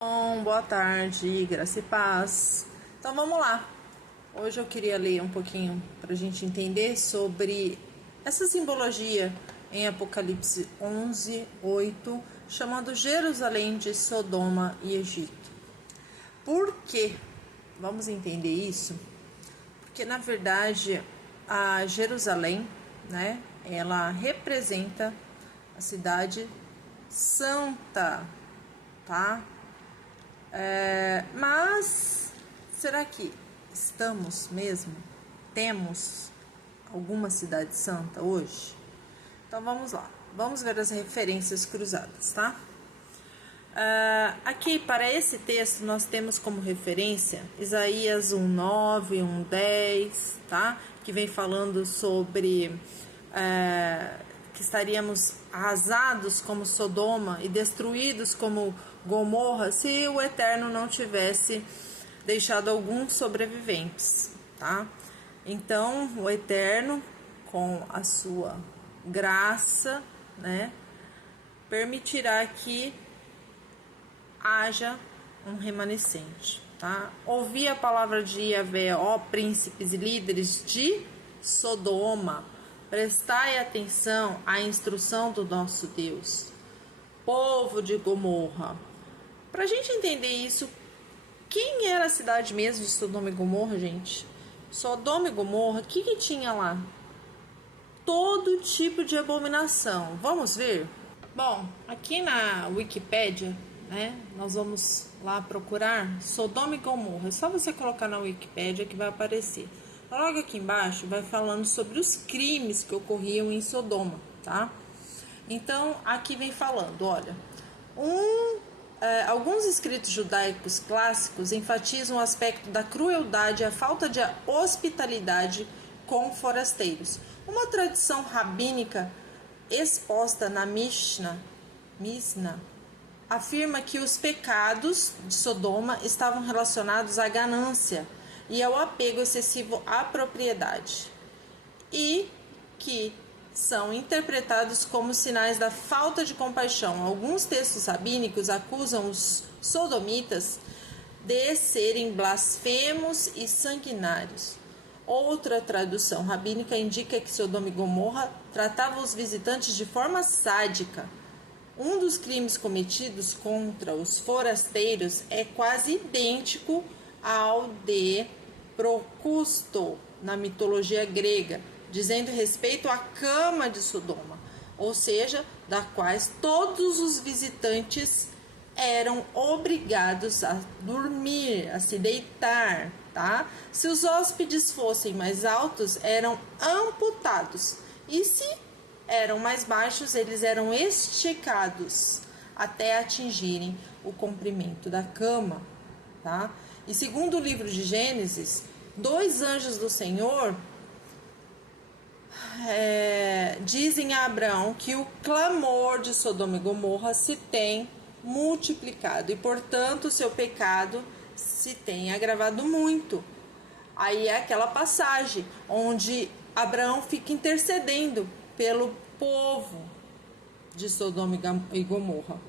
Bom, boa tarde, graça e paz. Então vamos lá. Hoje eu queria ler um pouquinho para a gente entender sobre essa simbologia em Apocalipse 11:8, chamando Jerusalém de Sodoma e Egito. Por quê? Vamos entender isso? Porque na verdade a Jerusalém, né, ela representa a cidade santa, tá? Mas será que estamos mesmo? Temos alguma cidade santa hoje? Então vamos lá, vamos ver as referências cruzadas, tá? Aqui para esse texto nós temos como referência Isaías 1:9, 1:10, tá? Que vem falando sobre que estaríamos arrasados como Sodoma e destruídos como Gomorra se o Eterno não tivesse deixado alguns sobreviventes, tá? Então o Eterno, com a sua graça, né, permitirá que haja um remanescente, tá? Ouvi a palavra de Yahvé, ó príncipes e líderes de Sodoma, prestai atenção à instrução do nosso Deus, povo de Gomorra. Para a gente entender isso, quem era a cidade mesmo de Sodoma e Gomorra, gente? Sodoma e Gomorra, o que tinha lá? Todo tipo de abominação. Vamos ver? Bom, aqui na Wikipédia, né, nós vamos lá procurar Sodoma e Gomorra. É só você colocar na Wikipédia que vai aparecer. Logo aqui embaixo vai falando sobre os crimes que ocorriam em Sodoma, tá? Então aqui vem falando, olha, alguns escritos judaicos clássicos enfatizam o aspecto da crueldade e a falta de hospitalidade com forasteiros. Uma tradição rabínica exposta na Mishnah afirma que os pecados de Sodoma estavam relacionados à ganância e ao apego excessivo à propriedade, e que são interpretados como sinais da falta de compaixão. Alguns textos rabínicos acusam os sodomitas de serem blasfemos e sanguinários. Outra tradução rabínica indica que Sodoma e Gomorra tratavam os visitantes de forma sádica. Um dos crimes cometidos contra os forasteiros é quase idêntico ao de Procusto na mitologia grega, dizendo respeito à cama de Sodoma, ou seja, da quais todos os visitantes eram obrigados a dormir, a se deitar, tá? Se os hóspedes fossem mais altos, eram amputados, e se eram mais baixos, eles eram esticados até atingirem o comprimento da cama, tá? E segundo o livro de Gênesis, 2 anjos do Senhor dizem a Abraão que o clamor de Sodoma e Gomorra se tem multiplicado e, portanto, seu pecado se tem agravado muito. Aí é aquela passagem onde Abraão fica intercedendo pelo povo de Sodoma e Gomorra,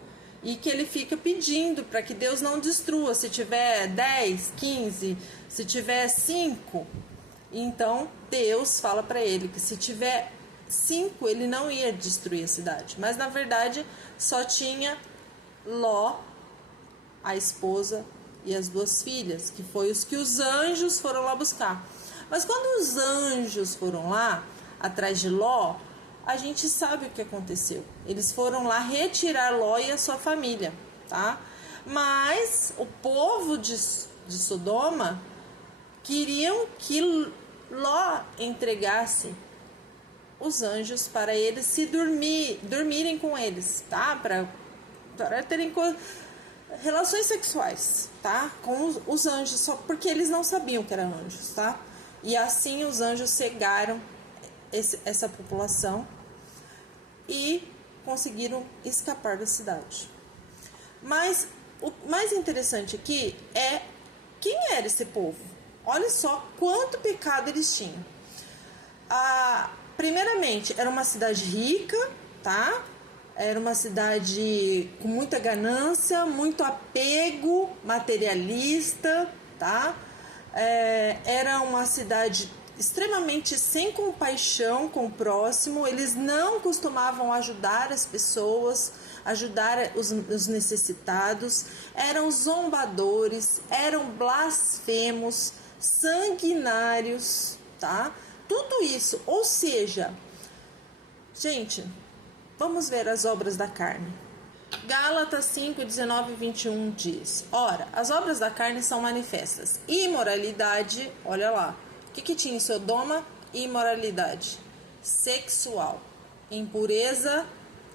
e que ele fica pedindo para que Deus não destrua, se tiver 10, 15, se tiver 5. Então Deus fala para ele que se tiver 5 ele não ia destruir a cidade, mas na verdade só tinha Ló, a esposa e as 2 filhas, que foi os que os anjos foram lá buscar. Mas quando os anjos foram lá atrás de Ló, a gente sabe o que aconteceu. Eles foram lá retirar Ló e a sua família, tá? Mas o povo de Sodoma queriam que Ló entregasse os anjos para eles se dormirem com eles, tá? Para terem relações sexuais, tá? Com os anjos, só porque eles não sabiam que eram anjos, tá? E assim os anjos cegaram essa população e conseguiram escapar da cidade. Mas o mais interessante aqui é quem era esse povo. Olha só quanto pecado eles tinham. Primeiramente, era uma cidade rica, tá? era uma cidade com muita ganância, muito apego materialista, tá? Era uma cidade extremamente sem compaixão com o próximo. Eles não costumavam ajudar as pessoas, ajudar os necessitados, eram zombadores, eram blasfemos, sanguinários, tá? Tudo isso, ou seja, gente, vamos ver as obras da carne. Gálatas 5, 19 e 21 diz: ora, as obras da carne são manifestas. Imoralidade, olha lá, o que tinha em Sodoma? Imoralidade sexual, impureza,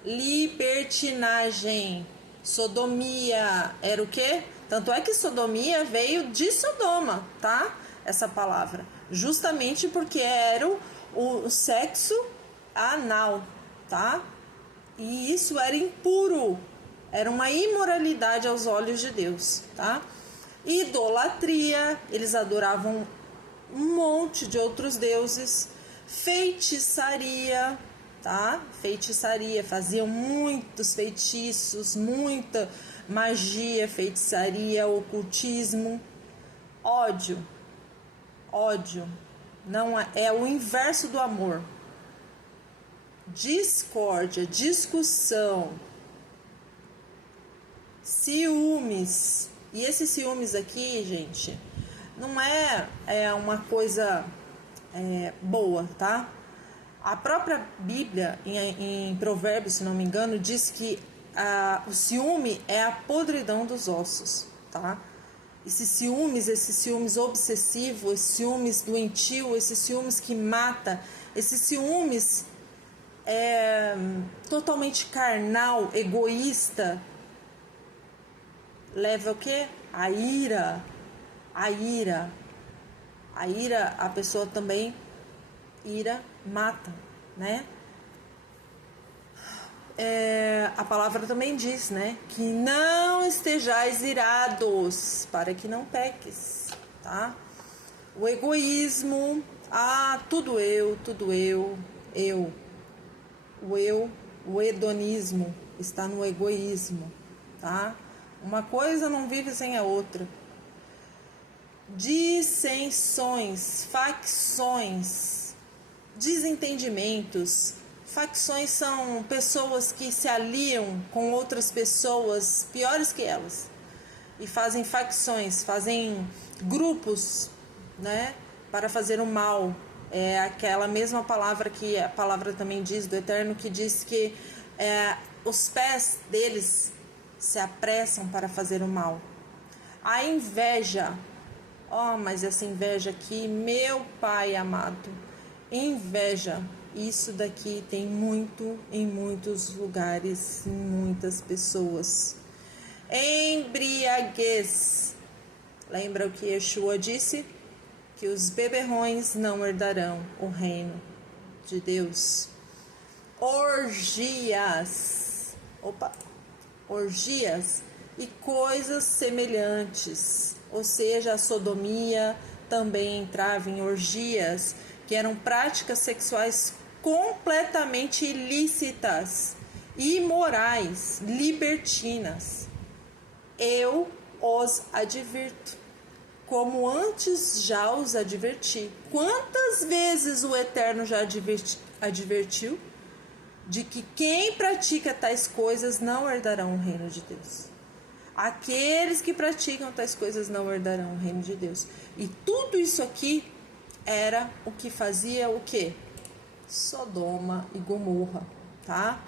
libertinagem, sodomia. Era o quê? Tanto é que sodomia veio de Sodoma, tá? Essa palavra, justamente porque era o sexo anal, tá? E isso era impuro, era uma imoralidade aos olhos de Deus, tá? Idolatria, eles adoravam um monte de outros deuses. Feitiçaria, tá? Feitiçaria, faziam muitos feitiços, muita magia, feitiçaria, ocultismo. Ódio, não é o inverso do amor. Discórdia, discussão, ciúmes. E esses ciúmes aqui, gente, não é uma coisa boa, tá? A própria Bíblia, em Provérbios, se não me engano, diz que o ciúme é a podridão dos ossos, tá? Esses ciúmes obsessivos, esses ciúmes doentio, esses ciúmes que mata, esses ciúmes totalmente carnal, egoísta, leva o quê? A ira, a pessoa também, ira mata, né? A palavra também diz, né? Que não estejais irados, para que não peques, tá? O egoísmo, tudo eu. O hedonismo está no egoísmo, tá? Uma coisa não vive sem a outra. Dissensões, facções, desentendimentos. Facções são pessoas que se aliam com outras pessoas piores que elas e fazem facções, fazem grupos, né, para fazer o mal. É aquela mesma palavra que a palavra também diz do Eterno, que diz que os pés deles se apressam para fazer o mal. A inveja, mas essa inveja aqui, meu Pai amado, inveja, isso daqui tem muito em muitos lugares, em muitas pessoas. Embriaguez, lembra o que Yeshua disse? Que os beberrões não herdarão o reino de Deus. Orgias e coisas semelhantes, ou seja, a sodomia também entrava em orgias, que eram práticas sexuais completamente ilícitas, imorais, libertinas. Eu os advirto, como antes já os adverti. Quantas vezes o Eterno já advertiu de que quem pratica tais coisas não herdarão o reino de Deus? Aqueles que praticam tais coisas não herdarão o reino de Deus. E tudo isso aqui era o que fazia o quê? Sodoma e Gomorra, tá?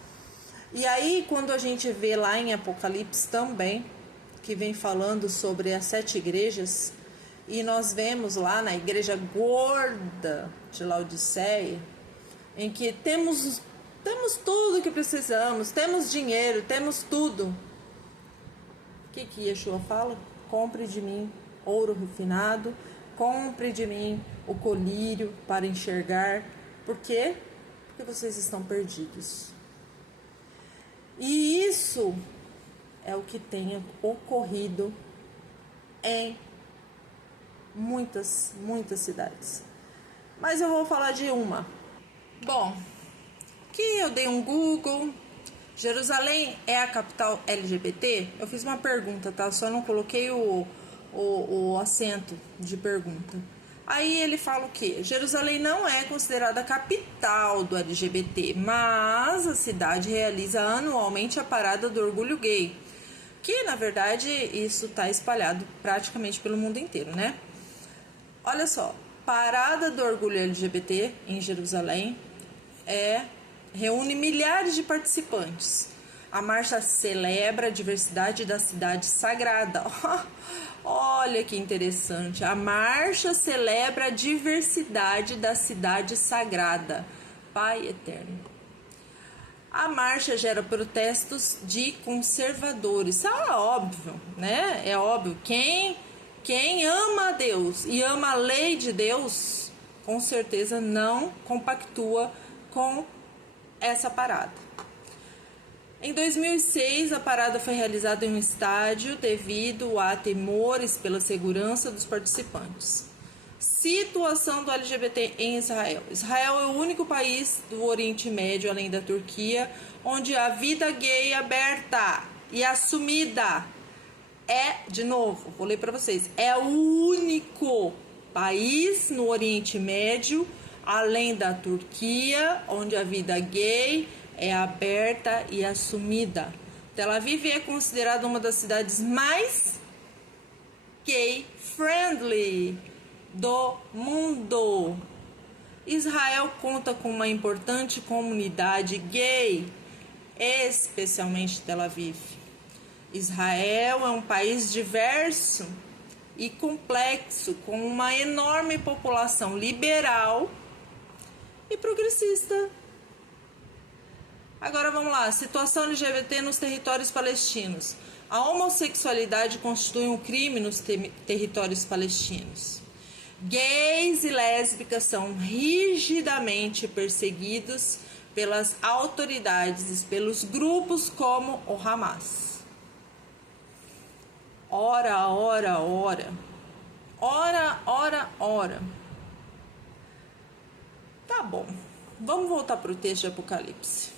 E aí, quando a gente vê lá em Apocalipse também, que vem falando sobre as 7 igrejas, e nós vemos lá na igreja gorda de Laodiceia, em que temos tudo que precisamos, temos dinheiro, temos tudo. O que Yeshua fala? Compre de mim ouro refinado, compre de mim o colírio para enxergar. Por quê? Porque vocês estão perdidos. E isso é o que tem ocorrido em muitas cidades. Mas eu vou falar de uma. Bom, que eu dei um Google, Jerusalém é a capital LGBT? Eu fiz uma pergunta, tá? Só não coloquei o acento de pergunta. Aí ele fala o quê? Jerusalém não é considerada a capital do LGBT, mas a cidade realiza anualmente a Parada do Orgulho Gay, que na verdade isso está espalhado praticamente pelo mundo inteiro, né? Olha só, Parada do Orgulho LGBT em Jerusalém reúne milhares de participantes. A marcha celebra a diversidade da cidade sagrada. Olha que interessante. A marcha celebra a diversidade da cidade sagrada. Pai eterno. A marcha gera protestos de conservadores. Óbvio, né? É óbvio. Quem ama a Deus e ama a lei de Deus, com certeza não compactua com essa parada. Em 2006, a parada foi realizada em um estádio devido a temores pela segurança dos participantes. Situação do LGBT em Israel. Israel é o único país do Oriente Médio, além da Turquia, onde a vida gay aberta e assumida de novo, vou ler para vocês, é o único país no Oriente Médio, além da Turquia, onde a vida gay é aberta e assumida. Tel Aviv é considerada uma das cidades mais gay-friendly do mundo. Israel conta com uma importante comunidade gay, especialmente Tel Aviv. Israel é um país diverso e complexo, com uma enorme população liberal e progressista. Agora vamos lá, situação LGBT nos territórios palestinos. A homossexualidade constitui um crime nos territórios palestinos. Gays e lésbicas são rigidamente perseguidos pelas autoridades e pelos grupos como o Hamas. Ora. Tá bom, vamos voltar para o texto de Apocalipse.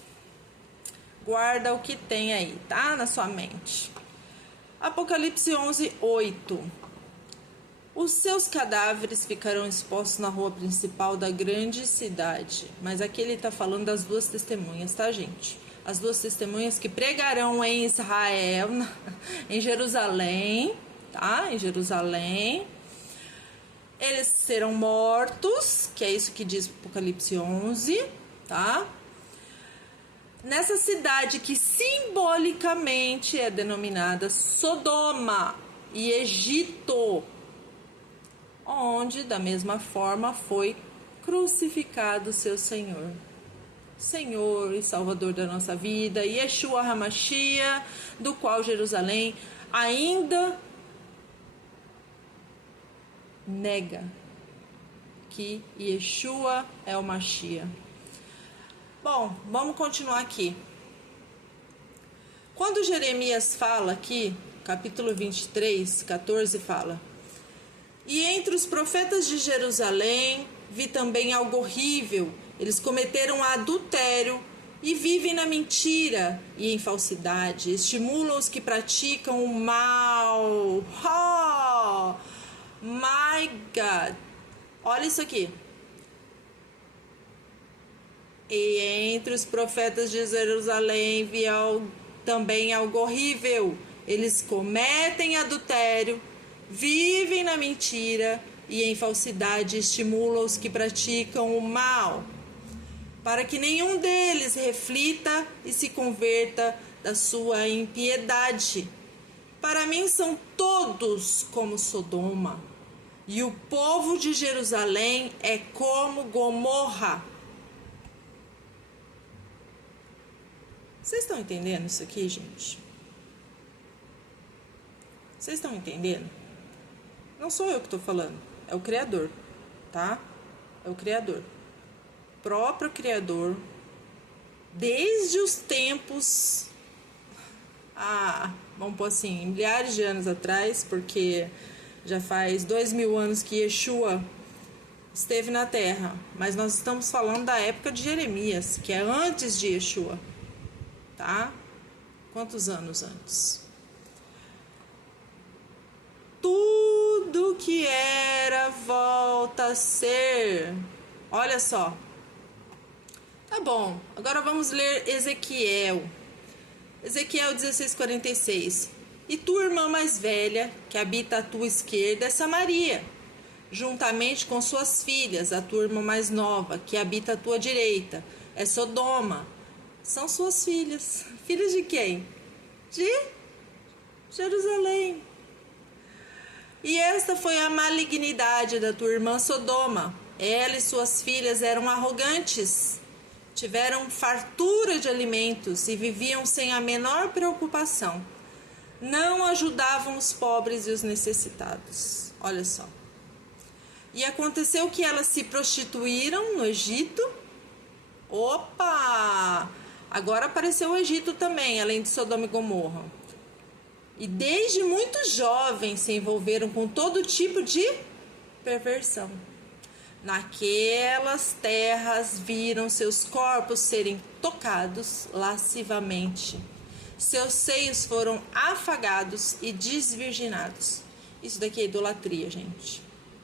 Guarda o que tem aí, tá? Na sua mente. Apocalipse 11:8. Os seus cadáveres ficarão expostos na rua principal da grande cidade. Mas aqui ele tá falando das duas testemunhas, tá, gente? As duas testemunhas que pregarão em Israel, em Jerusalém, tá? Em Jerusalém. Eles serão mortos, que é isso que diz Apocalipse 11, tá? Nessa cidade que simbolicamente é denominada Sodoma e Egito, onde da mesma forma foi crucificado seu Senhor e Salvador da nossa vida, Yeshua HaMashiach, do qual Jerusalém ainda nega que Yeshua é o Mashiach. Bom, vamos continuar aqui. Quando Jeremias fala aqui, capítulo 23, 14, fala: E entre os profetas de Jerusalém vi também algo horrível. Eles cometeram adultério e vivem na mentira e em falsidade. Estimulam os que praticam o mal. Oh, my God! Olha isso aqui. E entre os profetas de Jerusalém vi também algo horrível. Eles cometem adultério, vivem na mentira e em falsidade, estimulam os que praticam o mal, para que nenhum deles reflita e se converta da sua impiedade. Para mim são todos como Sodoma, e o povo de Jerusalém é como Gomorra. Vocês estão entendendo isso aqui, gente? Vocês estão entendendo? Não sou eu que estou falando, é o Criador, tá? É o Criador. O próprio Criador, desde os tempos, vamos pôr assim, milhares de anos atrás, porque já faz 2000 anos que Yeshua esteve na Terra, mas nós estamos falando da época de Jeremias, que é antes de Yeshua. tá? Quantos anos antes? Tudo que era volta a ser. Olha só. Tá bom, agora vamos ler Ezequiel. Ezequiel 16:46. E tua irmã mais velha, que habita à tua esquerda, é Samaria, juntamente com suas filhas, a tua irmã mais nova, que habita à tua direita, é Sodoma. São suas filhas. Filhas de quem? De Jerusalém. E esta foi a malignidade da tua irmã Sodoma. Ela e suas filhas eram arrogantes, tiveram fartura de alimentos e viviam sem a menor preocupação. Não ajudavam os pobres e os necessitados. Olha só. E aconteceu que elas se prostituíram no Egito. Opa! Agora apareceu o Egito também, além de Sodoma e Gomorra. E desde muito jovens se envolveram com todo tipo de perversão. Naquelas terras viram seus corpos serem tocados lascivamente. Seus seios foram afagados e desvirginados. Isso daqui é idolatria, gente.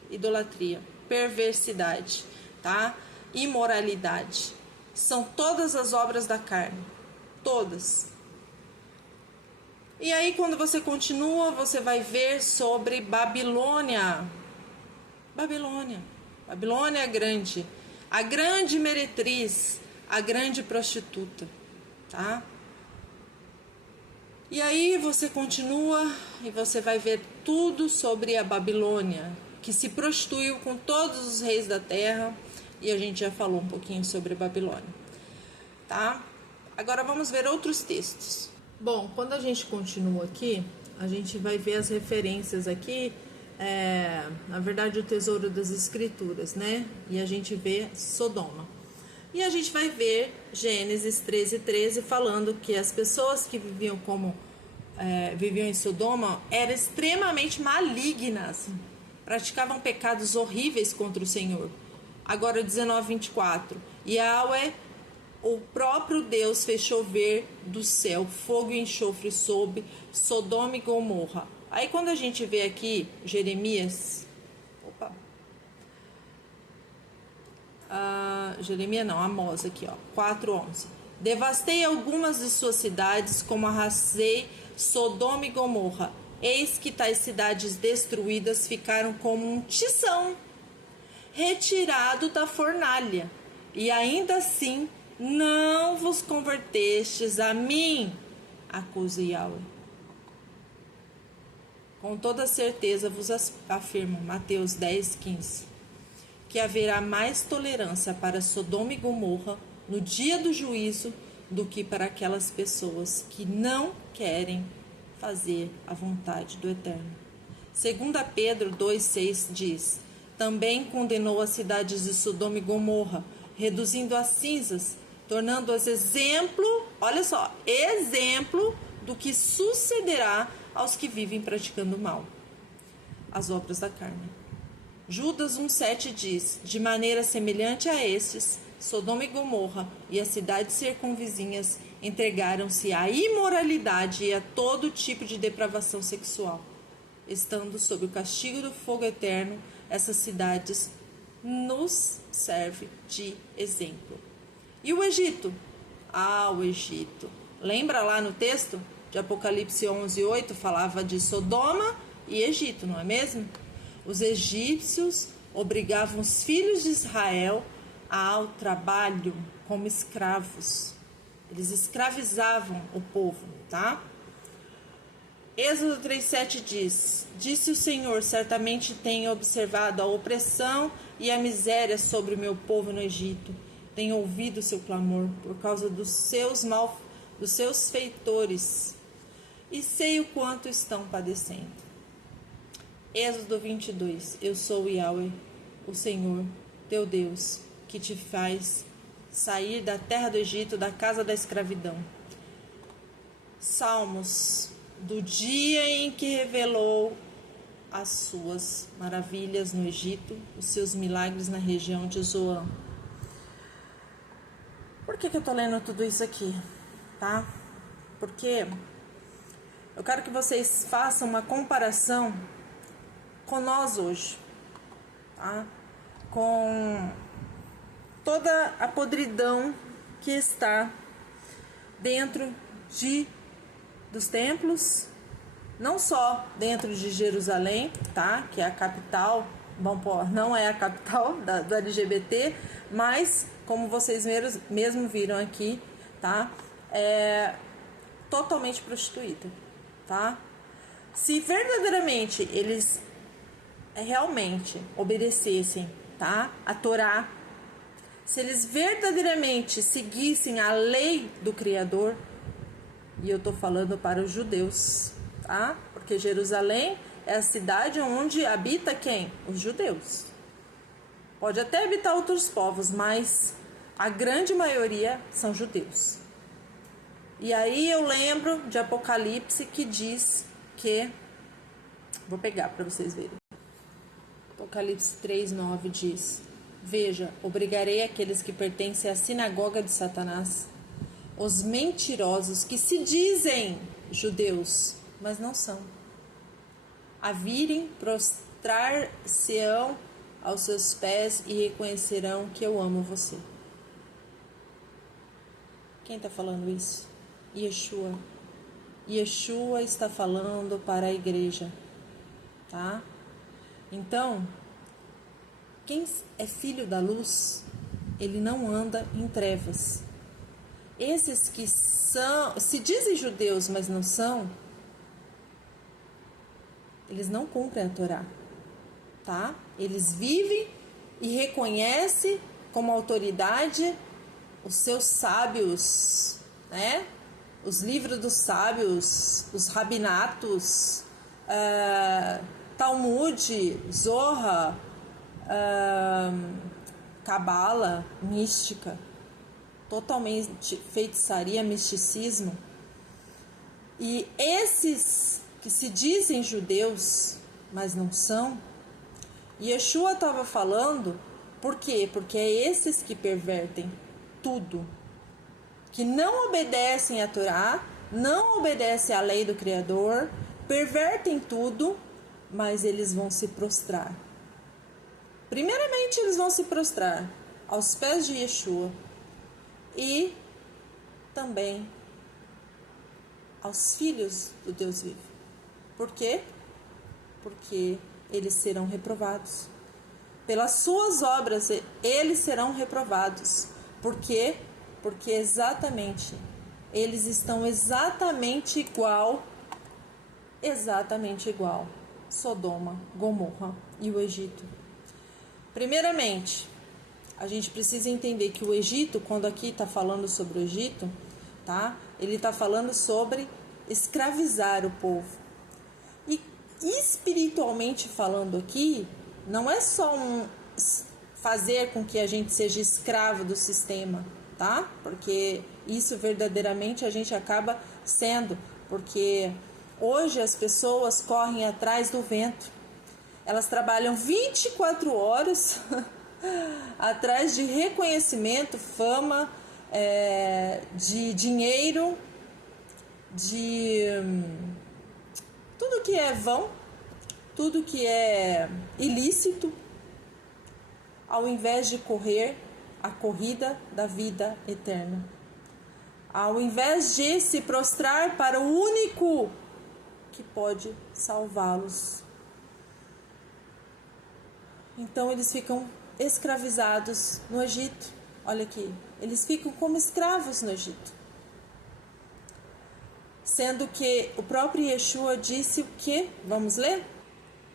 Idolatria, perversidade, tá? Imoralidade. São todas as obras da carne. Todas. E aí, quando você continua, você vai ver sobre Babilônia. Babilônia. Babilônia é grande. A grande meretriz, a grande prostituta, tá? E aí você continua e você vai ver tudo sobre a Babilônia, que se prostituiu com todos os reis da terra, e a gente já falou um pouquinho sobre a Babilônia, tá? Agora vamos ver outros textos. Bom, quando a gente continua aqui, a gente vai ver as referências aqui, na verdade o tesouro das escrituras, né? E a gente vê Sodoma. E a gente vai ver Gênesis 13:13 falando que as pessoas que viviam viviam em Sodoma eram extremamente malignas, praticavam pecados horríveis contra o Senhor. Agora 19:24. Yahweh, o próprio Deus, fez chover do céu fogo e enxofre sobre Sodoma e Gomorra. Aí quando a gente vê aqui Jeremias, Amós aqui, ó, 4:11. Devastei algumas de suas cidades, como arrasei Sodoma e Gomorra. Eis que tais cidades destruídas ficaram como um tição retirado da fornalha, e ainda assim não vos convertestes a mim, acusa Yahweh. Com toda certeza vos afirmo, Mateus 10:15, que haverá mais tolerância para Sodoma e Gomorra no dia do juízo do que para aquelas pessoas que não querem fazer a vontade do Eterno. 2 Pedro 2:6 diz: também condenou as cidades de Sodoma e Gomorra, reduzindo as cinzas, tornando-as exemplo, olha só, exemplo do que sucederá aos que vivem praticando o mal, as obras da carne. Judas 1:7 diz: de maneira semelhante a estes, Sodoma e Gomorra e as cidades circunvizinhas entregaram-se à imoralidade e a todo tipo de depravação sexual. Estando sob o castigo do fogo eterno, essas cidades nos servem de exemplo. E o Egito? O Egito. Lembra lá no texto de Apocalipse 11:8, falava de Sodoma e Egito, não é mesmo? Os egípcios obrigavam os filhos de Israel ao trabalho como escravos. Eles escravizavam o povo, tá? Êxodo 3:7 diz: disse o Senhor, certamente tenho observado a opressão e a miséria sobre o meu povo no Egito. Tenho ouvido o seu clamor por causa dos seus feitores, e sei o quanto estão padecendo. Êxodo 22. Eu sou o Yahweh, o Senhor, teu Deus, que te faz sair da terra do Egito, da casa da escravidão. Salmos, do dia em que revelou as suas maravilhas no Egito, os seus milagres na região de Zoan. Por que eu tô lendo tudo isso aqui, tá? Porque eu quero que vocês façam uma comparação com nós hoje, tá? Com toda a podridão que está dentro dos templos, não só dentro de Jerusalém, tá? Que é a capital, não é a capital do LGBT, mas como vocês mesmo viram aqui, tá? É totalmente prostituída, tá? Se verdadeiramente eles realmente obedecessem, tá? A Torá, se eles verdadeiramente seguissem a lei do Criador, e eu tô falando para os judeus, tá? Porque Jerusalém é a cidade onde habita quem? Os judeus. Pode até habitar outros povos, mas a grande maioria são judeus. E aí eu lembro de Apocalipse que diz que... Vou pegar para vocês verem. Apocalipse 3:9 diz: Veja, obrigarei aqueles que pertencem à sinagoga de Satanás, os mentirosos que se dizem judeus, mas não são, a virem prostrar-se-ão aos seus pés e reconhecerão que eu amo você. Quem está falando isso? Yeshua. Yeshua está falando para a igreja, tá? Então, quem é filho da luz, ele não anda em trevas. Esses que se dizem judeus, mas não são, eles não cumprem a Torá, tá? Eles vivem e reconhecem como autoridade os seus sábios, né? Os livros dos sábios, os rabinatos, Talmud, Zohar, Cabala, mística, totalmente feitiçaria, misticismo. E esses que se dizem judeus, mas não são, Yeshua estava falando, por quê? Porque é esses que pervertem tudo, que não obedecem à Torá, não obedecem à lei do Criador, pervertem tudo, mas eles vão se prostrar. Primeiramente, eles vão se prostrar aos pés de Yeshua e também aos filhos do Deus vivo. Por quê? Porque eles serão reprovados. Pelas suas obras, eles serão reprovados. Por quê? Porque eles estão exatamente igual Sodoma, Gomorra e o Egito. Primeiramente, a gente precisa entender que o Egito, quando aqui está falando sobre o Egito, tá? Ele está falando sobre escravizar o povo. E espiritualmente falando aqui, não é só fazer com que a gente seja escravo do sistema, tá? Porque isso verdadeiramente a gente acaba sendo, porque hoje as pessoas correm atrás do vento. Elas trabalham 24 horas atrás de reconhecimento, fama, de dinheiro, de tudo que é vão, tudo que é ilícito, ao invés de correr a corrida da vida eterna. Ao invés de se prostrar para o único que pode salvá-los. Então eles ficam escravizados no Egito. Olha aqui, eles ficam como escravos no Egito. Sendo que o próprio Yeshua disse o quê? Vamos ler?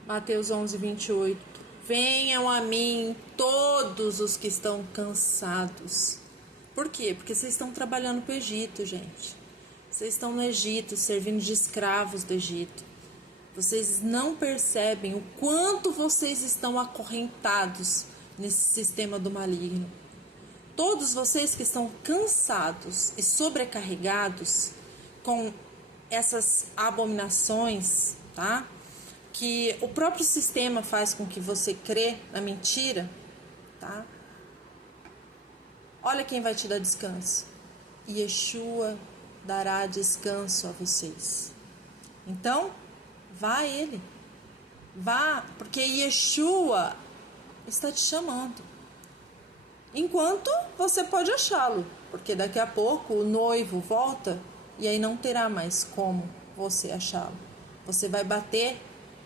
Mateus 11:28. Venham a mim todos os que estão cansados. Por quê? Porque vocês estão trabalhando para o Egito, gente. Vocês estão no Egito, servindo de escravos do Egito. Vocês não percebem o quanto vocês estão acorrentados nesse sistema do maligno. Todos vocês que estão cansados e sobrecarregados com essas abominações, tá? Que o próprio sistema faz com que você crê na mentira, tá? Olha quem vai te dar descanso. Yeshua dará descanso a vocês. Então, vá a Ele. Vá, porque Yeshua está te chamando. Enquanto você pode achá-lo, porque daqui a pouco o noivo volta e aí não terá mais como você achá-lo. Você vai bater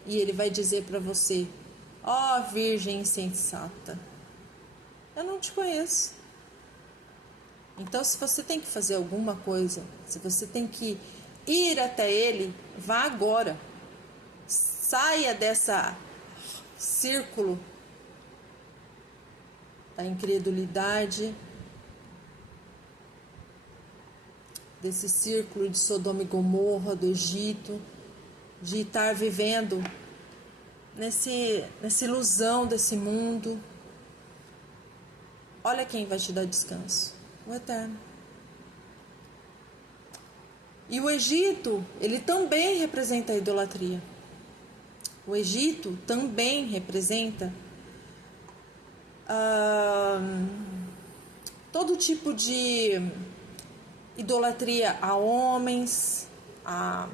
e ele vai dizer para você: ó Virgem insensata, eu não te conheço. Então, se você tem que fazer alguma coisa, se você tem que ir até ele, vá agora. Saia dessa círculo da incredulidade, desse círculo de Sodoma e Gomorra, do Egito, de estar vivendo nessa ilusão desse mundo. Olha quem vai te dar descanso: o Eterno. E o Egito, ele também representa a idolatria. O Egito também representa todo tipo de idolatria a homens, a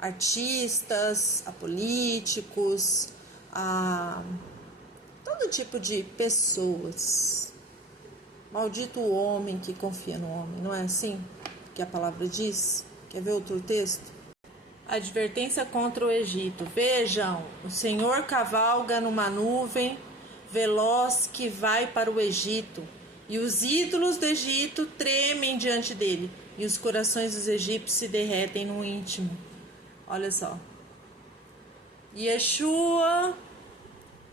artistas, a políticos, a todo tipo de pessoas. Maldito o homem que confia no homem, não é assim que a palavra diz? Quer ver outro texto? Advertência contra o Egito. Vejam, o Senhor cavalga numa nuvem veloz que vai para o Egito, e os ídolos do Egito tremem diante dele, e os corações dos egípcios se derretem no íntimo. Olha só. Yeshua,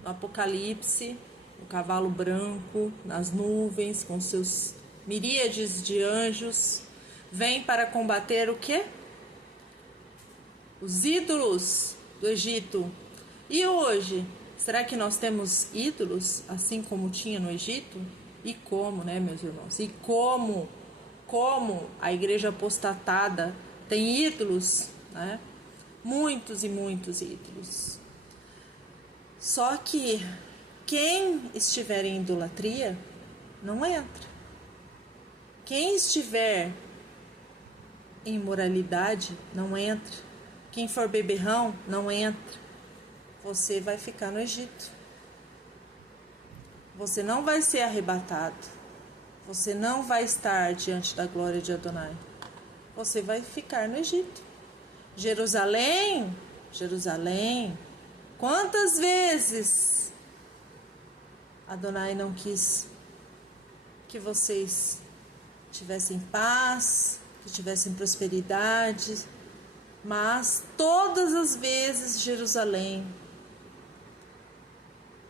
no Apocalipse, o cavalo branco, nas nuvens, com seus miríades de anjos, vem para combater o quê? Os ídolos do Egito. E hoje, será que nós temos ídolos, assim como tinha no Egito? E como, né, meus irmãos? E como a igreja apostatada tem ídolos, né? Muitos e muitos ídolos. Só que quem estiver em idolatria não entra. Quem estiver em imoralidade não entra. Quem for beberrão não entra. Você vai ficar no Egito. Você não vai ser arrebatado. Você não vai estar diante da glória de Adonai. Você vai ficar no Egito. Jerusalém, Jerusalém, quantas vezes Adonai não quis que vocês tivessem paz, que tivessem prosperidade, mas todas as vezes Jerusalém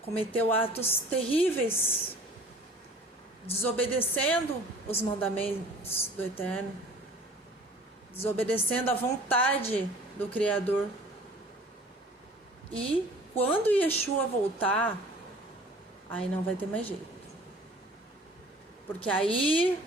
cometeu atos terríveis, desobedecendo os mandamentos do Eterno, desobedecendo a vontade do Criador. E quando Yeshua voltar, aí não vai ter mais jeito. Porque aí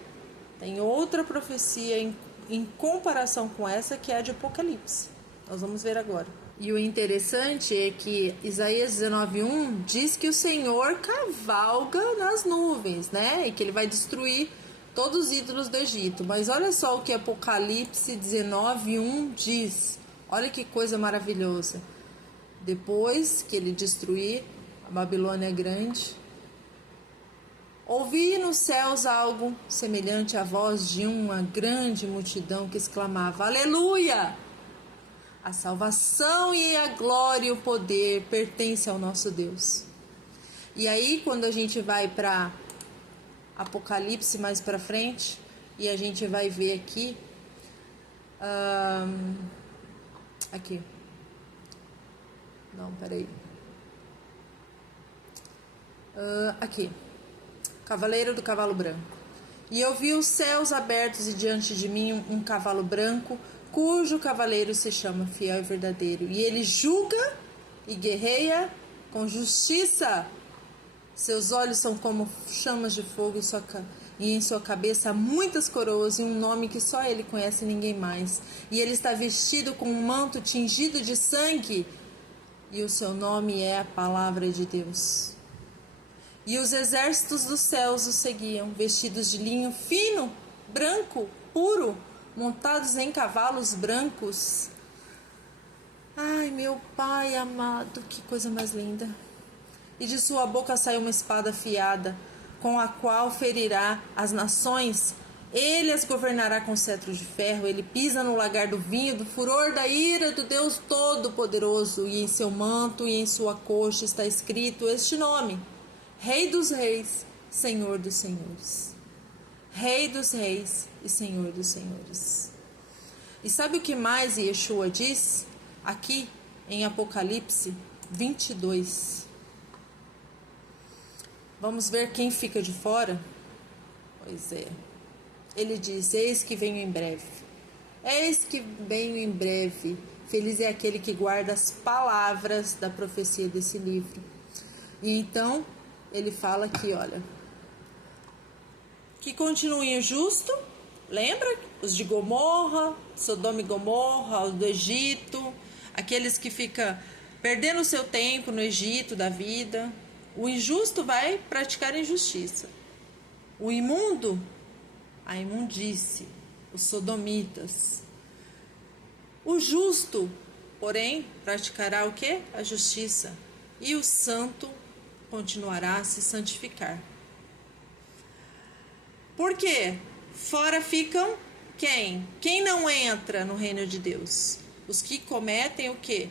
tem outra profecia em comparação com essa, que é a de Apocalipse. Nós vamos ver agora. E o interessante é que Isaías 19:1 diz que o Senhor cavalga nas nuvens, né? E que ele vai destruir todos os ídolos do Egito. Mas olha só o que Apocalipse 19:1 diz. Olha que coisa maravilhosa. Depois que ele destruir a Babilônia grande, ouvi nos céus algo semelhante à voz de uma grande multidão que exclamava: Aleluia! A salvação e a glória e o poder pertencem ao nosso Deus. E aí, quando a gente vai para Apocalipse mais para frente, e a gente vai ver aqui, aqui, não, peraí, aqui, Cavaleiro do Cavalo Branco. E eu vi os céus abertos e diante de mim um cavalo branco, cujo cavaleiro se chama Fiel e Verdadeiro. E ele julga e guerreia com justiça. Seus olhos são como chamas de fogo e em sua cabeça há muitas coroas e um nome que só ele conhece e ninguém mais. E ele está vestido com um manto tingido de sangue e o seu nome é a Palavra de Deus. E os exércitos dos céus o seguiam, vestidos de linho fino, branco, puro, montados em cavalos brancos. Ai, meu Pai amado, que coisa mais linda. E de sua boca saiu uma espada afiada, com a qual ferirá as nações. Ele as governará com cetro de ferro. Ele pisa no lagar do vinho, do furor da ira do Deus Todo-Poderoso. E em seu manto e em sua coxa está escrito este nome: Rei dos Reis, Senhor dos Senhores. Rei dos Reis e Senhor dos Senhores. E sabe o que mais Yeshua diz? Aqui em Apocalipse 22. Vamos ver quem fica de fora? Pois é. Ele diz: eis que venho em breve. Eis que venho em breve. Feliz é aquele que guarda as palavras da profecia desse livro. E então, ele fala aqui, olha. Que continue injusto. Lembra? Os de Gomorra, Sodoma e Gomorra, os do Egito. Aqueles que ficam perdendo o seu tempo no Egito da vida. O injusto vai praticar injustiça. O imundo, a imundície, os sodomitas. O justo, porém, praticará o quê? A justiça. E o santo continuará a se santificar. Por quê? Fora ficam quem? Quem não entra no reino de Deus? Os que cometem o quê?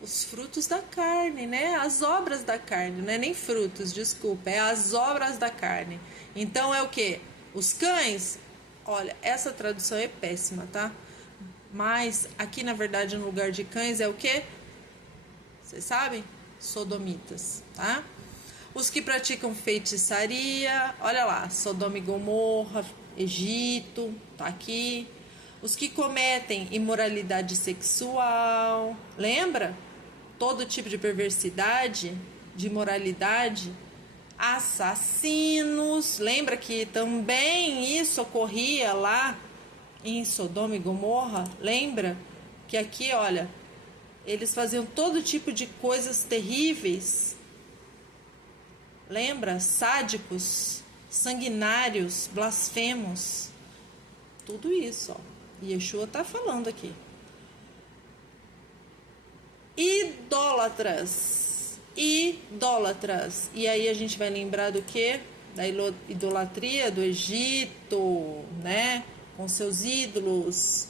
Os frutos da carne, né? As obras da carne, não é nem frutos, desculpa, é as obras da carne. Então é o quê? Os cães. Olha, essa tradução é péssima, tá? Mas aqui na verdade no lugar de cães é o quê? Vocês sabem? Sodomitas, tá? Os que praticam feitiçaria, olha lá, Sodoma e Gomorra, Egito, tá aqui. Os que cometem imoralidade sexual, lembra? Todo tipo de perversidade, de imoralidade. Assassinos, lembra que também isso ocorria lá em Sodoma e Gomorra? Lembra que aqui, olha, eles faziam todo tipo de coisas terríveis. Lembra? Sádicos, sanguinários, blasfemos. Tudo isso, ó. Yeshua está falando aqui. Idólatras. Idólatras. E aí a gente vai lembrar do quê? Da idolatria do Egito, né? Com seus ídolos.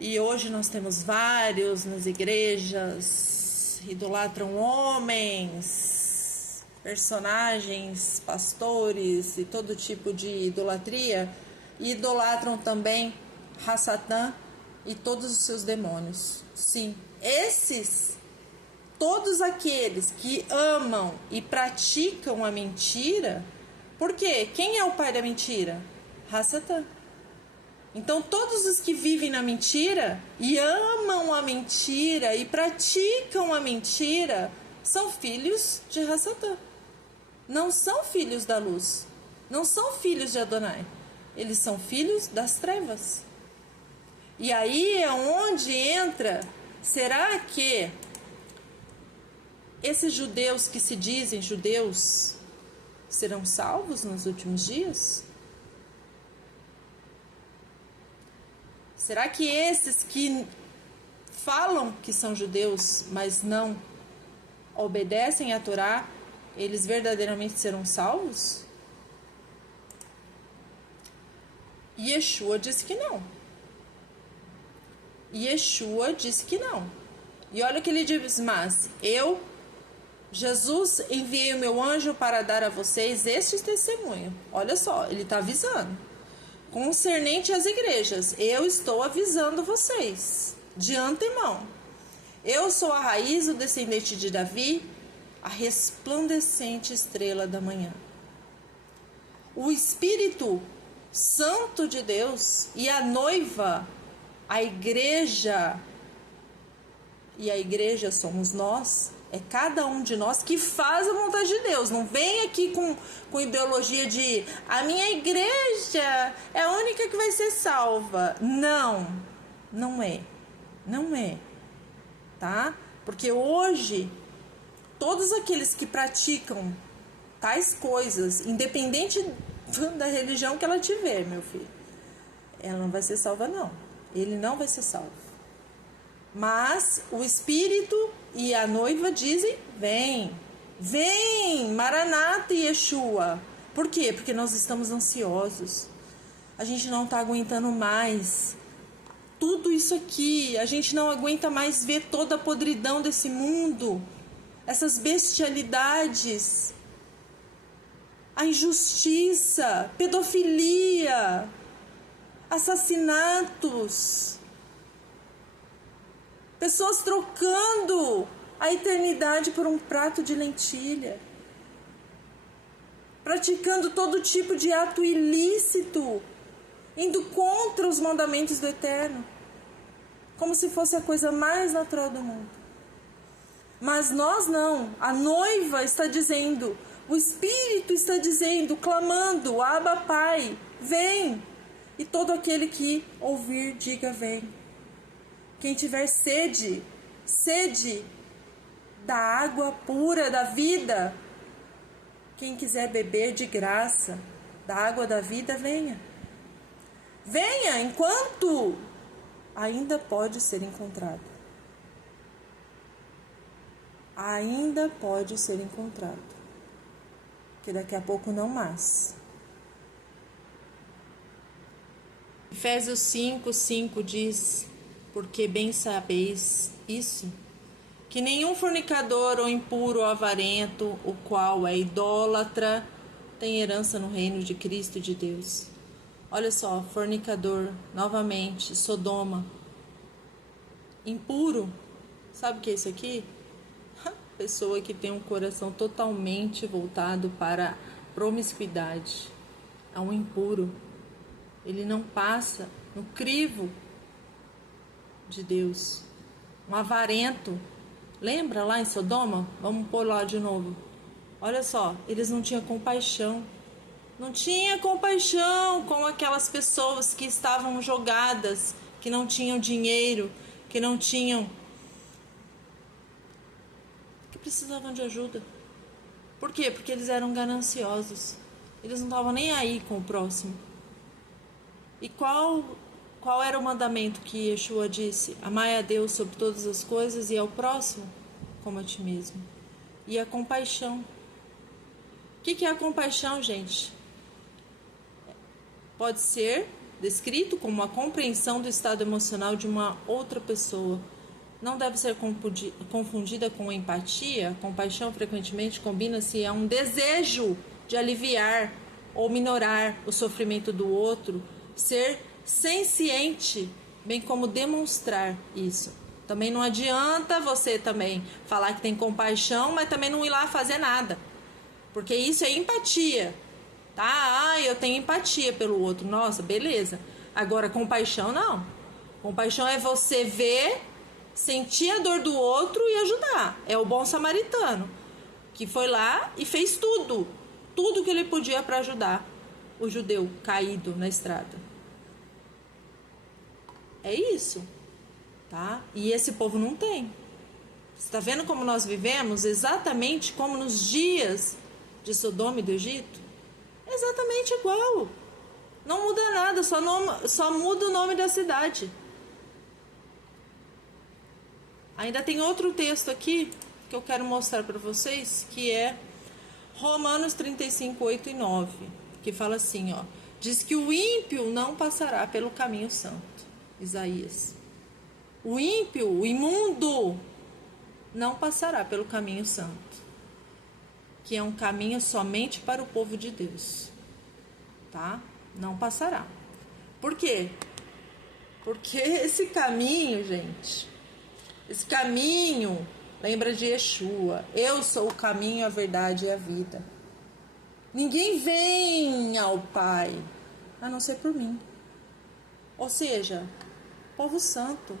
E hoje nós temos vários nas igrejas. Idolatram homens, personagens, pastores e todo tipo de idolatria. E idolatram também Hassatã e todos os seus demônios. Sim, todos aqueles que amam e praticam a mentira, por quê? Quem é o pai da mentira? Hassatã. Então todos os que vivem na mentira e amam a mentira e praticam a mentira são filhos de Hassatã. Não são filhos da luz. Não são filhos de Adonai. Eles são filhos das trevas. E aí é onde entra, será que esses judeus que se dizem judeus serão salvos nos últimos dias? Será que esses que falam que são judeus, mas não obedecem à Torá, eles verdadeiramente serão salvos? Yeshua disse que não. Yeshua disse que não. E olha o que ele diz, mas eu, Jesus, enviei o meu anjo para dar a vocês este testemunho. Olha só, ele está avisando. Concernente às igrejas, eu estou avisando vocês, de antemão. Eu sou a raiz, o descendente de Davi, a resplandecente estrela da manhã. O Espírito Santo de Deus e a noiva, a igreja, e a igreja somos nós, é cada um de nós que faz a vontade de Deus. Não vem aqui com ideologia de a minha igreja é a única que vai ser salva. Não, não é. Não é. Tá? Porque hoje, todos aqueles que praticam tais coisas, independente da religião que ela tiver, meu filho, ela não vai ser salva, não. Ele não vai ser salvo. Mas o Espírito e a noiva dizem, vem, vem, Maranata e Yeshua. Por quê? Porque nós estamos ansiosos. A gente não está aguentando mais tudo isso aqui. A gente não aguenta mais ver toda a podridão desse mundo. Essas bestialidades. A injustiça, pedofilia, assassinatos. Pessoas trocando a eternidade por um prato de lentilha. Praticando todo tipo de ato ilícito. Indo contra os mandamentos do Eterno. Como se fosse a coisa mais natural do mundo. Mas nós não. A noiva está dizendo, o Espírito está dizendo, clamando, Abba Pai, vem. E todo aquele que ouvir, diga vem. Quem tiver sede, sede da água pura da vida. Quem quiser beber de graça da água da vida, venha. Venha enquanto ainda pode ser encontrado. Ainda pode ser encontrado. Que daqui a pouco não mais. Efésios 5:5 diz, porque bem sabeis isso, que nenhum fornicador ou impuro ou avarento, o qual é idólatra, tem herança no reino de Cristo e de Deus. Olha só, fornicador, novamente, Sodoma, impuro, sabe o que é isso aqui? Pessoa que tem um coração totalmente voltado para a promiscuidade. É um impuro. Ele não passa no crivo de Deus. Um avarento. Lembra lá em Sodoma? Vamos pôr lá de novo. Olha só, eles não tinham compaixão. Não tinha compaixão com aquelas pessoas que estavam jogadas, que não tinham dinheiro, que não tinham... que precisavam de ajuda. Por quê? Porque eles eram gananciosos. Eles não estavam nem aí com o próximo. E qual era o mandamento que Yeshua disse? Amai a Deus sobre todas as coisas e ao próximo como a ti mesmo. E a compaixão. O que é a compaixão, gente? Pode ser descrito como a compreensão do estado emocional de uma outra pessoa. Não deve ser confundida com empatia. Compaixão frequentemente combina-se a um desejo de aliviar ou minorar o sofrimento do outro, ser senciente, bem como demonstrar isso. Também não adianta você também falar que tem compaixão, mas também não ir lá fazer nada, porque isso é empatia. Tá, eu tenho empatia pelo outro. Nossa, beleza. Agora, compaixão não. Compaixão é você ver, sentir a dor do outro e ajudar. É o bom samaritano, que foi lá e fez tudo que ele podia para ajudar o judeu caído na estrada. É isso, tá? E esse povo não tem. Você está vendo como nós vivemos? Exatamente como nos dias de Sodoma e do Egito? Exatamente igual. Não muda nada, só muda o nome da cidade. Ainda tem outro texto aqui que eu quero mostrar para vocês, que é Romanos 35, 8 e 9, que fala assim, ó, diz que o ímpio não passará pelo caminho santo. Isaías. O ímpio, o imundo, não passará pelo caminho santo, que é um caminho somente para o povo de Deus, tá? Não passará. Por quê? Porque esse caminho, gente, esse caminho lembra de Yeshua. Eu sou o caminho, a verdade e a vida. Ninguém vem ao Pai a não ser por mim. Ou seja, povo santo.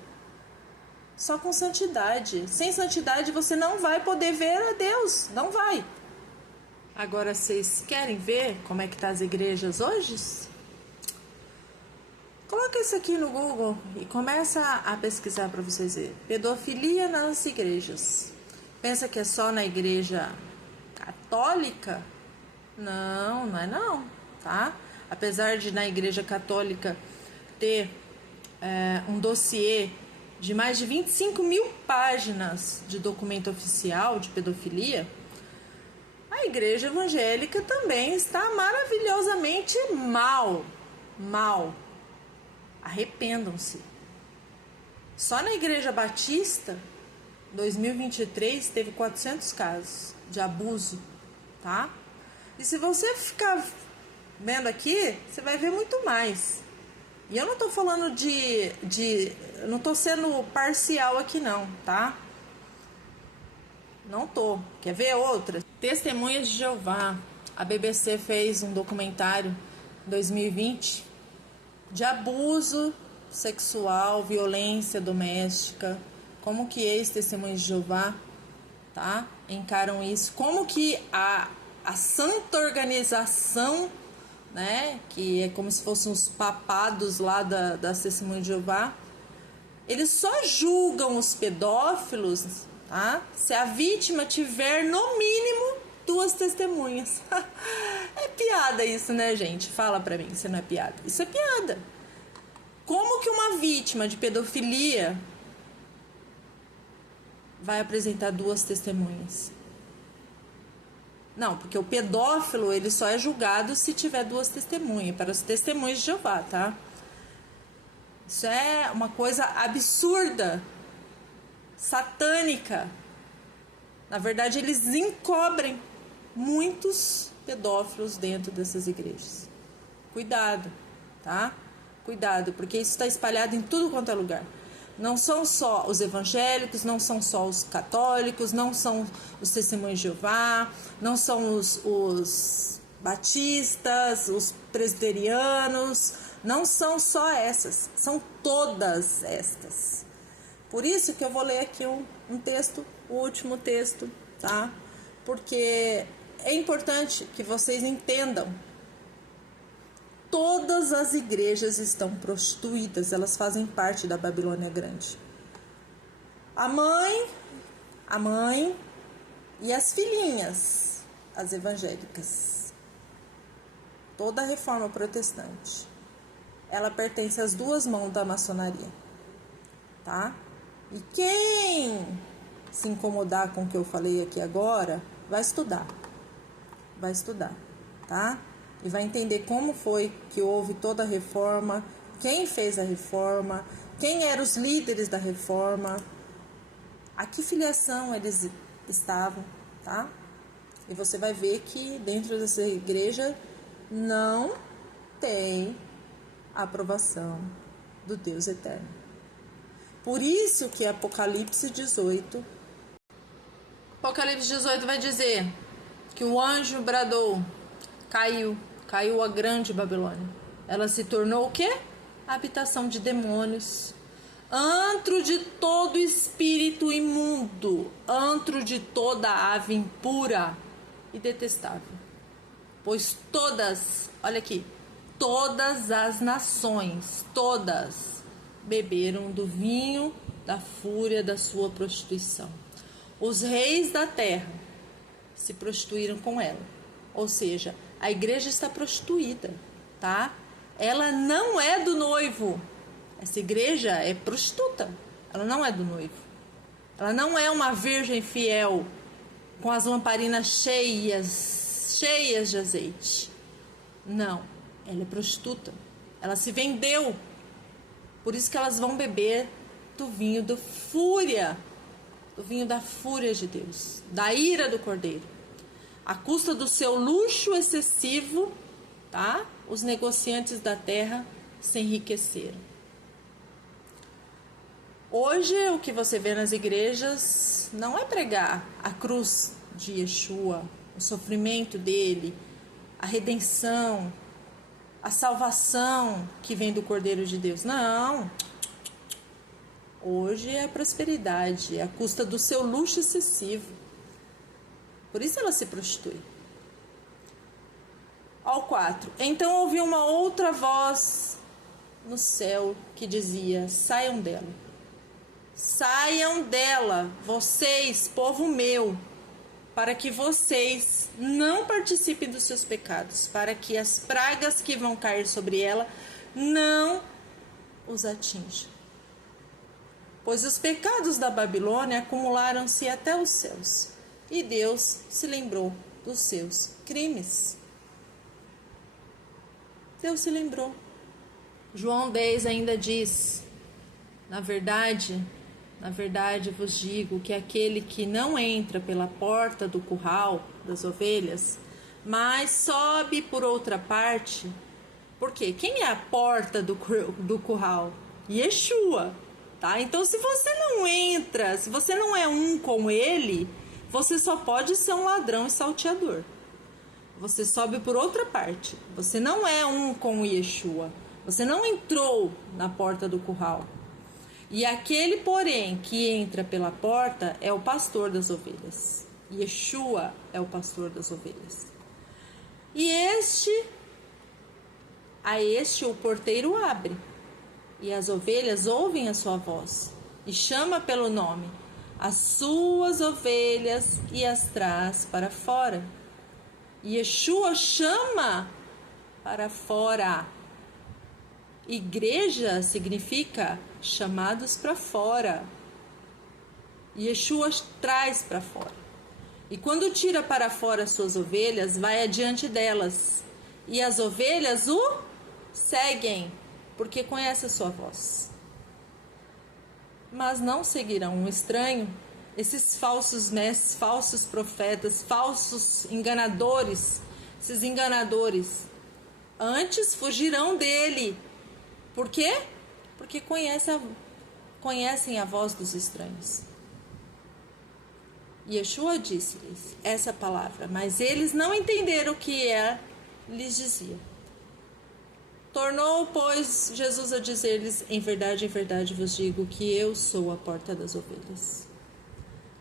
Só com santidade. Sem santidade você não vai poder ver a Deus. Não vai. Agora, vocês querem ver como é que tá as igrejas hoje? Coloca isso aqui no Google e começa a pesquisar para vocês verem. Pedofilia nas igrejas. Pensa que é só na igreja católica? Não, não é não, tá? Apesar de na igreja católica ter um dossiê de mais de 25 mil páginas de documento oficial de pedofilia, a igreja evangélica também está maravilhosamente mal. Arrependam-se. Só na igreja batista, 2023, teve 400 casos de abuso, tá? E se você ficar vendo aqui, você vai ver muito mais. E eu não tô falando eu não tô sendo parcial aqui não, tá? Não tô. Quer ver outra? Testemunhas de Jeová. A BBC fez um documentário em 2020 de abuso sexual, violência doméstica. Como que ex-testemunhas de Jeová, tá, encaram isso? Como que a santa organização, né, que é como se fossem os papados lá das testemunhas de Jeová, eles só julgam os pedófilos, tá, se a vítima tiver no mínimo 2 testemunhas. É piada isso, né, gente? Fala pra mim se não é piada. Isso é piada. Como que uma vítima de pedofilia vai apresentar 2 testemunhas? Não, porque o pedófilo, ele só é julgado se tiver 2 testemunhas, para os testemunhos de Jeová, tá? Isso é uma coisa absurda, satânica. Na verdade, eles encobrem muitos pedófilos dentro dessas igrejas. Cuidado, tá? Cuidado, porque isso está espalhado em tudo quanto é lugar. Não são só os evangélicos, não são só os católicos, não são os testemunhos de Jeová, não são os batistas, os presbiterianos, não são só essas, são todas estas. Por isso que eu vou ler aqui um texto, o último texto, tá? Porque é importante que vocês entendam. Todas as igrejas estão prostituídas, elas fazem parte da Babilônia Grande. A mãe e as filhinhas, as evangélicas. Toda a reforma protestante, ela pertence às 2 mãos da maçonaria, tá? E quem se incomodar com o que eu falei aqui agora, vai estudar, tá? E vai entender como foi que houve toda a reforma, quem fez a reforma, quem eram os líderes da reforma, a que filiação eles estavam, tá? E você vai ver que dentro dessa igreja não tem a aprovação do Deus eterno. Por isso que Apocalipse 18 vai dizer que o anjo bradou, caiu a grande Babilônia. Ela se tornou o quê? Habitação de demônios, antro de todo espírito imundo, antro de toda ave impura e detestável. Pois olha aqui, todas as nações, todas beberam do vinho da fúria da sua prostituição. Os reis da terra se prostituíram com ela. Ou seja, a igreja está prostituída, tá? Ela não é do noivo. Essa igreja é prostituta. Ela não é do noivo. Ela não é uma virgem fiel com as lamparinas cheias de azeite. Não, ela é prostituta. Ela se vendeu. Por isso que elas vão beber do vinho da fúria de Deus, da ira do Cordeiro. À custa do seu luxo excessivo, tá? Os negociantes da terra se enriqueceram. Hoje, o que você vê nas igrejas não é pregar a cruz de Yeshua, o sofrimento dele, a redenção, a salvação que vem do Cordeiro de Deus. Não. Hoje é prosperidade, à custa do seu luxo excessivo. Por isso ela se prostitui. Ao 4. Então ouvi uma outra voz no céu que dizia: saiam dela. Saiam dela, vocês, povo meu, para que vocês não participem dos seus pecados, para que as pragas que vão cair sobre ela não os atinja. Pois os pecados da Babilônia acumularam-se até os céus, e Deus se lembrou dos seus crimes. Deus se lembrou. João 10 ainda diz: na verdade vos digo que aquele que não entra pela porta do curral das ovelhas, mas sobe por outra parte. Por quê? Quem é a porta do curral? Yeshua, tá? Então, se você não entra, se você não é um com ele, você só pode ser um ladrão e salteador. Você sobe por outra parte. Você não é um com Yeshua. Você não entrou na porta do curral. E aquele, porém, que entra pela porta é o pastor das ovelhas. Yeshua é o pastor das ovelhas. E a este o porteiro abre, e as ovelhas ouvem a sua voz, e chama pelo nome as suas ovelhas e as traz para fora. E Yeshua chama para fora. Igreja significa chamados para fora. Yeshua traz para fora. E quando tira para fora as suas ovelhas, vai adiante delas. E as ovelhas o seguem, porque conhece a sua voz. Mas não seguirão um estranho. Esses falsos mestres, falsos profetas, falsos enganadores, esses enganadores, antes fugirão dele. Por quê? Porque conhecem a voz dos estranhos. Yeshua disse-lhes essa palavra, mas eles não entenderam o que lhes dizia. Tornou, pois, Jesus a dizer-lhes: em verdade vos digo que eu sou a porta das ovelhas.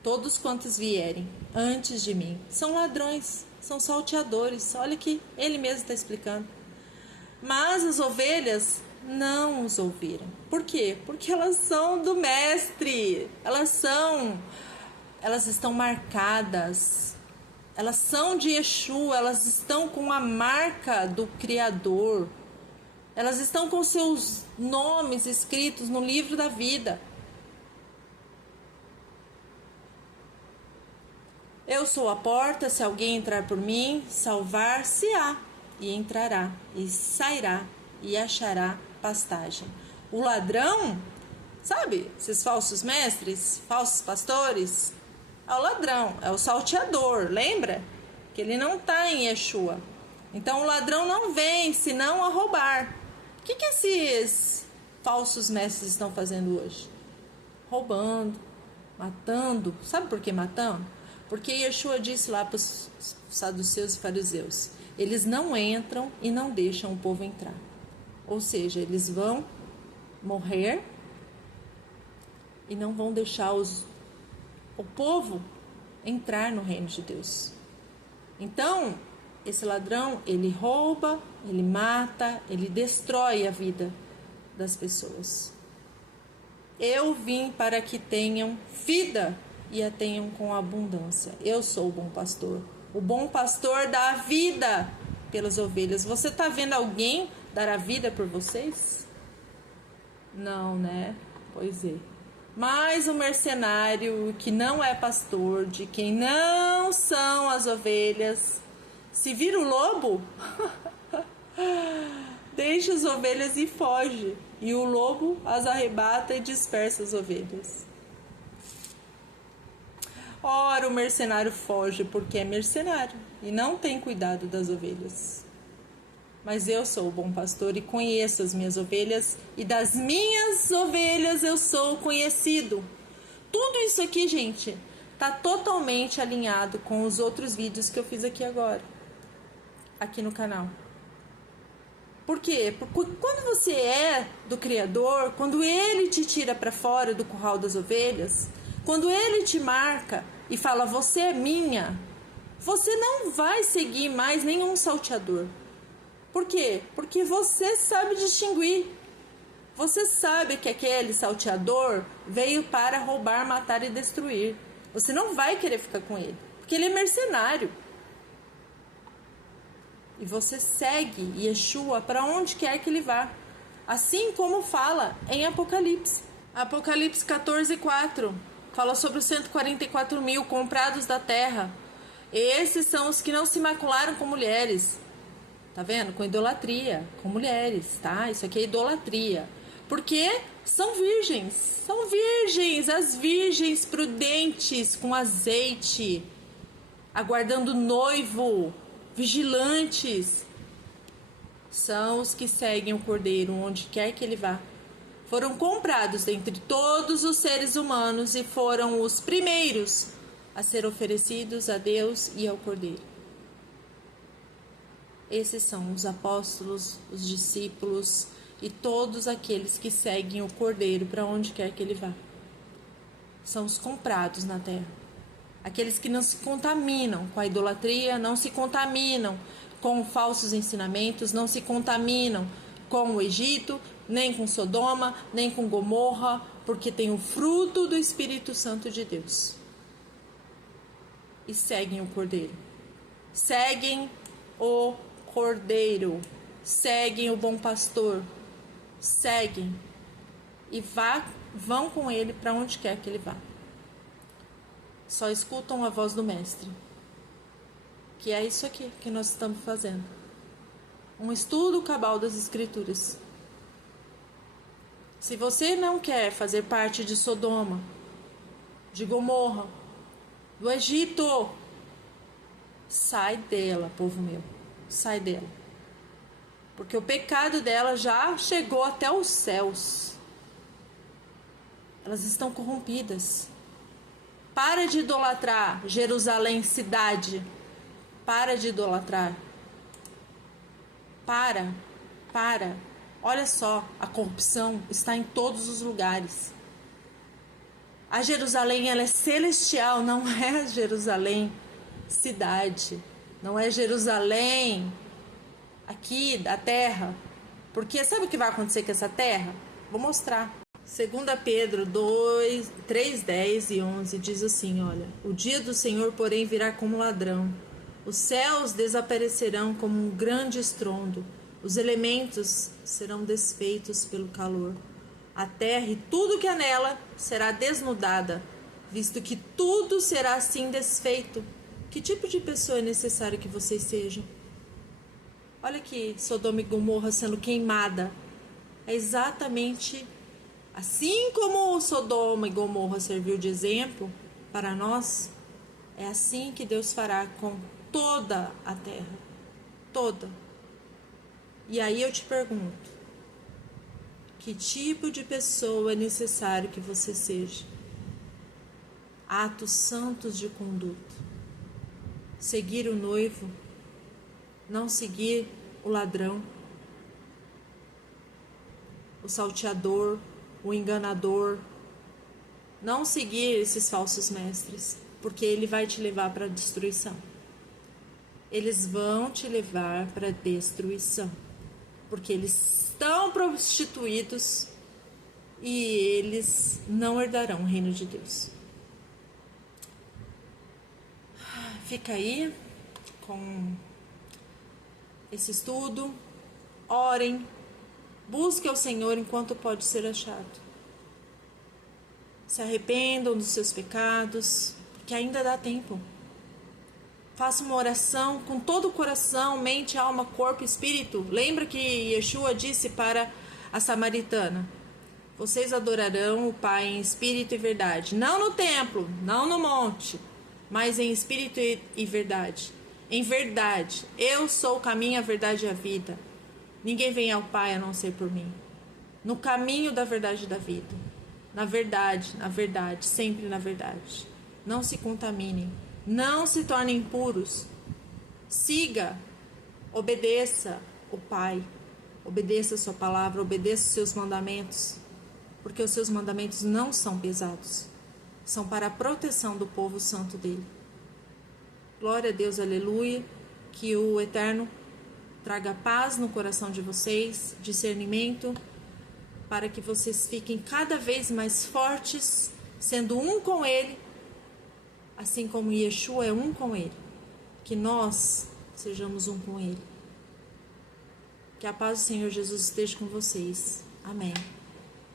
Todos quantos vierem antes de mim são ladrões, são salteadores. Olha aqui, ele mesmo está explicando. Mas as ovelhas não os ouviram. Por quê? Porque elas são do mestre. Elas estão marcadas. Elas são de Yeshua. Elas estão com a marca do Criador. Elas estão com seus nomes escritos no livro da vida. Eu sou a porta, se alguém entrar por mim, salvar-se-á, e entrará, e sairá, e achará pastagem. O ladrão, sabe, esses falsos mestres, falsos pastores, é o ladrão, é o salteador, lembra? Que ele não está em Yeshua. Então o ladrão não vem, senão a roubar. O que esses falsos mestres estão fazendo hoje? Roubando, matando. Sabe por que matando? Porque Yeshua disse lá para os saduceus e fariseus: eles não entram e não deixam o povo entrar. Ou seja, eles vão morrer e não vão deixar o povo entrar no reino de Deus. Então, esse ladrão, ele rouba, ele mata, ele destrói a vida das pessoas. Eu vim para que tenham vida e a tenham com abundância. Eu sou o bom pastor. O bom pastor dá a vida pelas ovelhas. Você está vendo alguém dar a vida por vocês? Não, né? Pois é. Mas o mercenário que não é pastor, de quem não são as ovelhas, se vira o lobo, deixa as ovelhas e foge. E o lobo as arrebata e dispersa as ovelhas. Ora, o mercenário foge porque é mercenário e não tem cuidado das ovelhas. Mas eu sou o bom pastor e conheço as minhas ovelhas, e das minhas ovelhas eu sou conhecido. Tudo isso aqui, gente, está totalmente alinhado com os outros vídeos que eu fiz aqui agora, aqui no canal. Por quê? Porque quando você é do Criador, quando Ele te tira para fora do curral das ovelhas, quando Ele te marca e fala: você é minha, você não vai seguir mais nenhum salteador. Por quê? Porque você sabe distinguir. Você sabe que aquele salteador veio para roubar, matar e destruir. Você não vai querer ficar com ele, porque ele é mercenário. E você segue Yeshua para onde quer que ele vá. assim como fala em Apocalipse. Apocalipse 14:4 fala sobre os 144 mil comprados da terra. Esses são os que não se macularam com mulheres. Tá vendo? Com idolatria, com mulheres, tá? Isso aqui é idolatria. Porque são virgens, as virgens prudentes com azeite, aguardando o noivo, vigilantes. São os que seguem o Cordeiro onde quer que ele vá. Foram comprados dentre todos os seres humanos e foram os primeiros a ser oferecidos a Deus e ao Cordeiro. Esses são os apóstolos, os discípulos e todos aqueles que seguem o Cordeiro para onde quer que ele vá. São os comprados na terra. Aqueles que não se contaminam com a idolatria, não se contaminam com falsos ensinamentos, não se contaminam com o Egito, nem com Sodoma, nem com Gomorra, porque tem o fruto do Espírito Santo de Deus. E seguem o Cordeiro. Seguem o Cordeiro. Seguem o bom pastor. Seguem. E vão com ele para onde quer que ele vá. Só escutam a voz do Mestre. Que é isso aqui que nós estamos fazendo. Um estudo cabal das Escrituras. Se você não quer fazer parte de Sodoma, de Gomorra, do Egito, sai dela, povo meu. Sai dela. Porque o pecado dela já chegou até os céus. Elas estão corrompidas. Para de idolatrar Jerusalém, cidade. Para de idolatrar. Para. Olha só, a corrupção está em todos os lugares. A Jerusalém, ela é celestial, não é Jerusalém, cidade. Não é Jerusalém, aqui, da terra. Porque sabe o que vai acontecer com essa terra? Vou mostrar. 2 Pedro 2, 3, 10 e 11 diz assim, olha. O dia do Senhor, porém, virá como ladrão. Os céus desaparecerão como um grande estrondo. Os elementos serão desfeitos pelo calor. A terra e tudo que há nela será desnudada, visto que tudo será assim desfeito. Que tipo de pessoa é necessário que vocês sejam? Olha aqui, Sodoma e Gomorra sendo queimada. É exatamente assim como Sodoma e Gomorra serviu de exemplo para nós, é assim que Deus fará com toda a terra. Toda. E aí eu te pergunto, que tipo de pessoa é necessário que você seja? Atos santos de conduta. Seguir o noivo, não seguir o ladrão, o salteador, o enganador. Não seguir esses falsos mestres, porque ele vai te levar para a destruição. Eles vão te levar para a destruição, porque eles estão prostituídos e eles não herdarão o reino de Deus. Fica aí com esse estudo. Orem, busquem ao Senhor enquanto pode ser achado. Se arrependam dos seus pecados, porque ainda dá tempo. Faça uma oração com todo o coração, mente, alma, corpo e espírito. Lembra que Yeshua disse para a samaritana: vocês adorarão o Pai em espírito e verdade. Não no templo, não no monte, mas em espírito e verdade. Em verdade, eu sou o caminho, a verdade e a vida. Ninguém vem ao Pai a não ser por mim. No caminho da verdade e da vida. Na verdade, sempre na verdade. Não se contaminem. Não se tornem impuros. Siga, obedeça o Pai. Obedeça a sua palavra, obedeça os seus mandamentos. Porque os seus mandamentos não são pesados. São para a proteção do povo santo dele. Glória a Deus, aleluia. Que o Eterno traga paz no coração de vocês, discernimento, para que vocês fiquem cada vez mais fortes, sendo um com ele, assim como Yeshua é um com ele. Que nós sejamos um com ele. Que a paz do Senhor Jesus esteja com vocês. Amém.